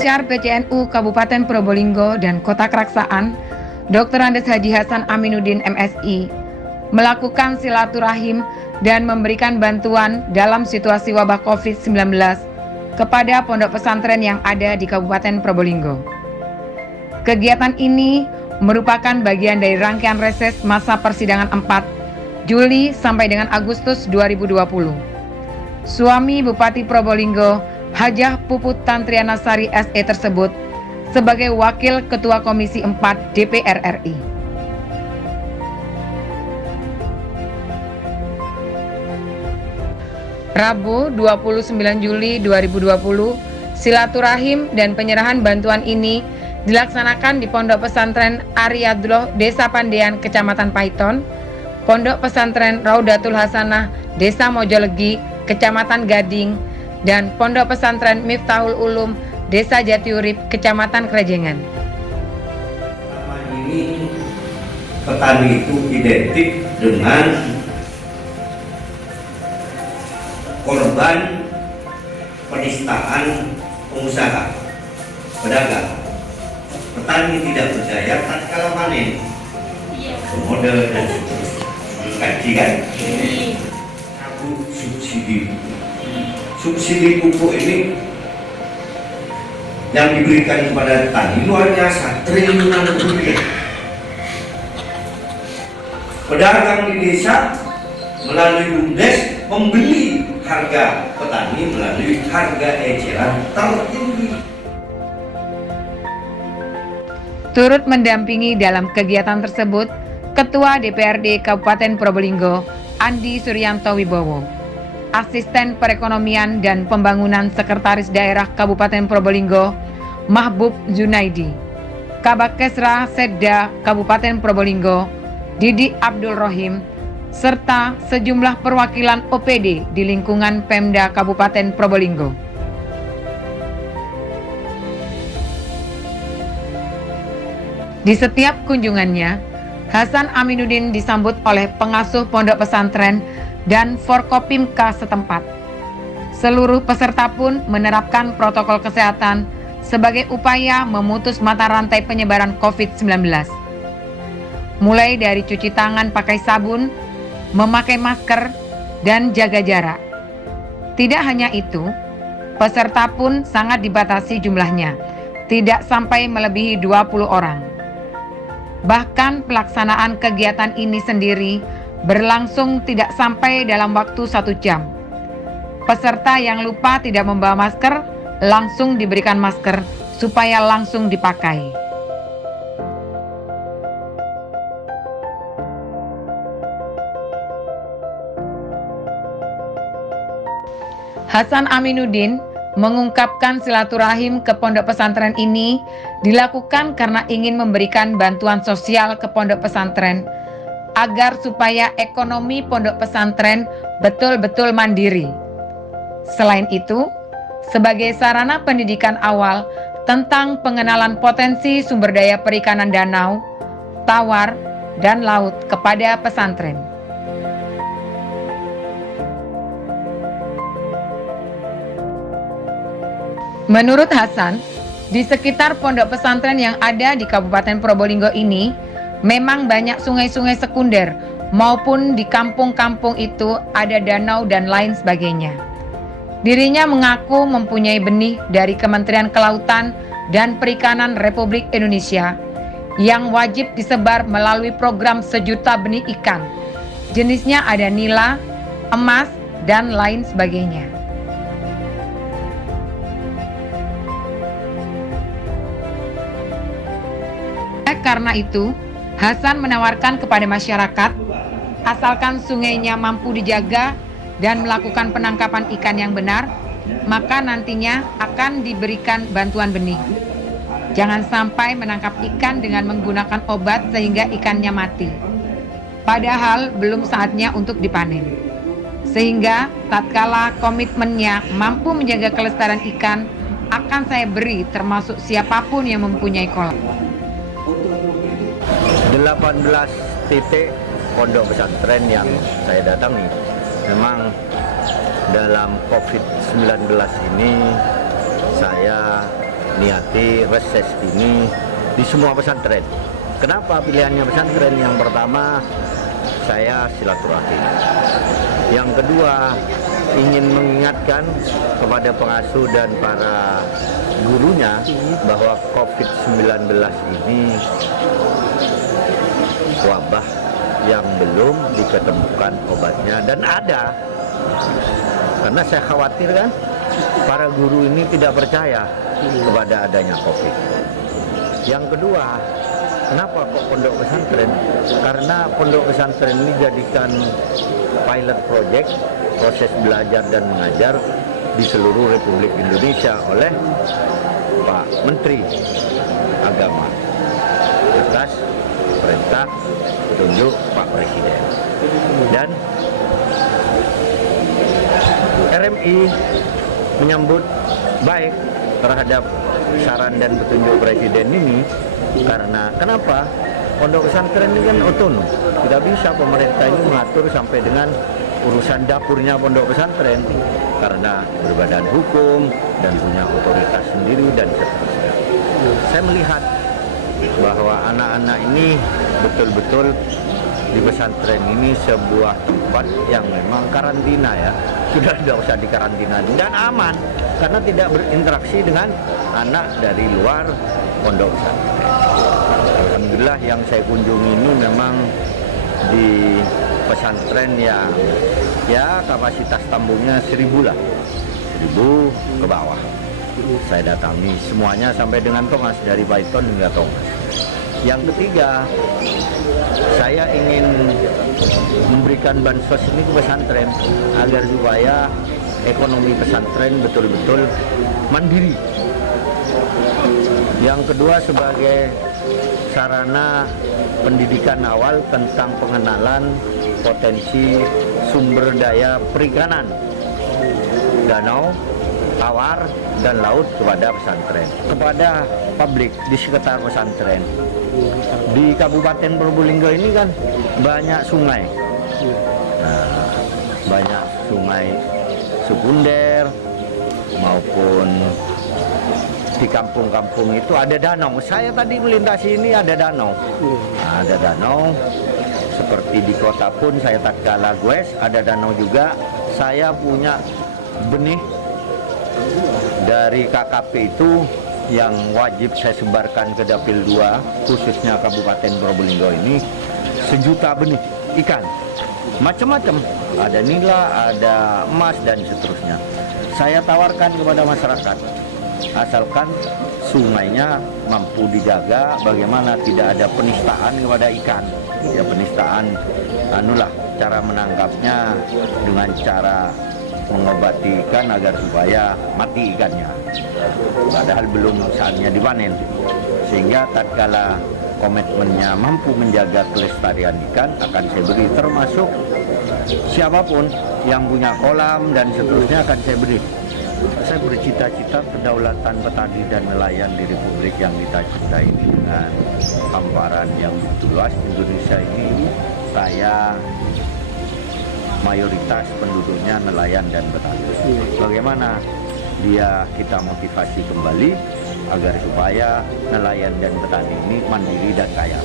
Pensyar PCNU Kabupaten Probolinggo dan Kota Keraksaan, Dr. Andes Haji Hasan Aminuddin MSI, melakukan silaturahim dan memberikan bantuan dalam situasi wabah COVID-19 kepada pondok pesantren yang ada di Kabupaten Probolinggo. Kegiatan ini merupakan bagian dari rangkaian reses masa persidangan 4 Juli sampai dengan Agustus 2020. Suami Bupati Probolinggo, Hajah Puput Tantriana Sari SE tersebut sebagai Wakil Ketua Komisi 4 DPR RI. Rabu 29 Juli 2020, silaturahim dan penyerahan bantuan ini dilaksanakan di Pondok Pesantren Ariyadullah Desa Pandean, Kecamatan Paiton, Pondok Pesantren Raudatul Hasanah Desa Mojolegi, Kecamatan Gading, dan Pondok Pesantren Miftahul Ulum Desa Jatiurip, Kecamatan Krejengan. Selama ini petani itu identik dengan korban penistaan pengusaha, pedagang. Petani tidak berdaya tatkala panen, modal dan gaji kan, subsidi pupuk ini yang diberikan kepada petani luar biasa, triliunan rupiah. Pedagang di desa melalui BUMDes membeli harga petani melalui harga eceran tertinggi. Turut mendampingi dalam kegiatan tersebut Ketua DPRD Kabupaten Probolinggo Andi Suryanto Wibowo, Asisten Perekonomian dan Pembangunan Sekretaris Daerah Kabupaten Probolinggo Mahbub Zunaidi, Kabakesra Sedda Kabupaten Probolinggo Didi Abdul Rohim, serta sejumlah perwakilan OPD di lingkungan Pemda Kabupaten Probolinggo. Di setiap kunjungannya, Hasan Aminuddin disambut oleh pengasuh pondok pesantren dan Forkopimka setempat. Seluruh peserta pun menerapkan protokol kesehatan sebagai upaya memutus mata rantai penyebaran COVID-19. Mulai dari cuci tangan pakai sabun, memakai masker, dan jaga jarak. Tidak hanya itu, peserta pun sangat dibatasi jumlahnya, tidak sampai melebihi 20 orang. Bahkan pelaksanaan kegiatan ini sendiri berlangsung tidak sampai dalam waktu 1 jam. Peserta yang lupa tidak membawa masker langsung diberikan masker supaya langsung dipakai. Hasan Aminuddin mengungkapkan silaturahim ke pondok pesantren ini dilakukan karena ingin memberikan bantuan sosial ke pondok pesantren agar supaya ekonomi pondok pesantren betul-betul mandiri. Selain itu, sebagai sarana pendidikan awal tentang pengenalan potensi sumber daya perikanan danau, tawar, dan laut kepada pesantren. Menurut Hasan, di sekitar pondok pesantren yang ada di Kabupaten Probolinggo ini memang banyak sungai-sungai sekunder maupun di kampung-kampung itu ada danau dan lain sebagainya. Dirinya mengaku mempunyai benih dari Kementerian Kelautan dan Perikanan Republik Indonesia yang wajib disebar melalui program 1 juta benih ikan. Jenisnya ada nila, emas, dan lain sebagainya. Karena itu, Hasan menawarkan kepada masyarakat, asalkan sungainya mampu dijaga dan melakukan penangkapan ikan yang benar, maka nantinya akan diberikan bantuan benih. Jangan sampai menangkap ikan dengan menggunakan obat sehingga ikannya mati. Padahal belum saatnya untuk dipanen. Sehingga tatkala komitmennya mampu menjaga kelestarian ikan, akan saya beri termasuk siapapun yang mempunyai kolam. 18 titik pondok pesantren yang saya datangi. Memang dalam COVID-19 ini saya niati reses ini di semua pesantren. Kenapa pilihannya pesantren? Yang pertama, saya silaturahmi. Yang kedua, ingin mengingatkan kepada pengasuh dan para gurunya bahwa COVID-19 ini wabah yang belum diketemukan obatnya dan ada. Karena saya khawatir kan para guru ini tidak percaya kepada adanya COVID. Yang kedua, kenapa kok pondok pesantren? Karena pondok pesantren ini jadikan pilot project proses belajar dan mengajar di seluruh Republik Indonesia oleh Pak Menteri Agama atas perintah tunjuk Pak Presiden. Dan RMI menyambut baik terhadap saran dan petunjuk Presiden ini. Karena kenapa? Pondok pesantren ini kan otonom, tidak bisa pemerintah ini mengatur sampai dengan urusan dapurnya pondok pesantren karena berbadan hukum dan punya otoritas sendiri dan seterusnya. Saya melihat bahwa anak-anak ini betul-betul di pesantren ini sebuah tempat yang memang karantina ya, sudah tidak usah dikarantina dan aman karena tidak berinteraksi dengan anak dari luar pondok pesantren. Alhamdulillah yang saya kunjungi ini memang di pesantren yang ya kapasitas tampungnya 1.000 lah, 1.000 ke bawah. Saya datangi semuanya sampai dengan Thomas, dari Python hingga Thomas. Yang ketiga, saya ingin memberikan bansos ini ke pesantren agar supaya ekonomi pesantren betul-betul mandiri. Yang kedua, sebagai sarana pendidikan awal tentang pengenalan potensi sumber daya perikanan, danau, tawar, dan laut kepada pesantren, kepada publik di sekitar pesantren. Di Kabupaten Probolinggo ini kan banyak sungai, banyak sungai sekunder maupun di kampung-kampung itu ada danau. Saya tadi melintasi ini ada danau, ada danau. Seperti di kota pun saya tatkala goes ada danau juga. Saya punya benih dari KKP itu yang wajib saya sebarkan ke Dapil 2 khususnya Kabupaten Probolinggo ini 1 juta benih ikan macam-macam, ada nila, ada emas dan seterusnya. Saya tawarkan kepada masyarakat asalkan sungainya mampu dijaga, bagaimana tidak ada penistaan kepada ikan. Ya penistaan anulah cara menangkapnya dengan cara mengobati ikan agar supaya mati ikannya, padahal belum saatnya dipanen. Sehingga tatkala komitmennya mampu menjaga kelestarian ikan akan saya beri, termasuk siapapun yang punya kolam dan seterusnya akan saya beri. Saya bercita-cita kedaulatan petani dan nelayan di Republik yang kita cintai ini dengan hamparan yang begitu luas. Indonesia ini saya mayoritas penduduknya nelayan dan petani. Bagaimana dia kita motivasi kembali agar supaya nelayan dan petani ini mandiri dan kaya.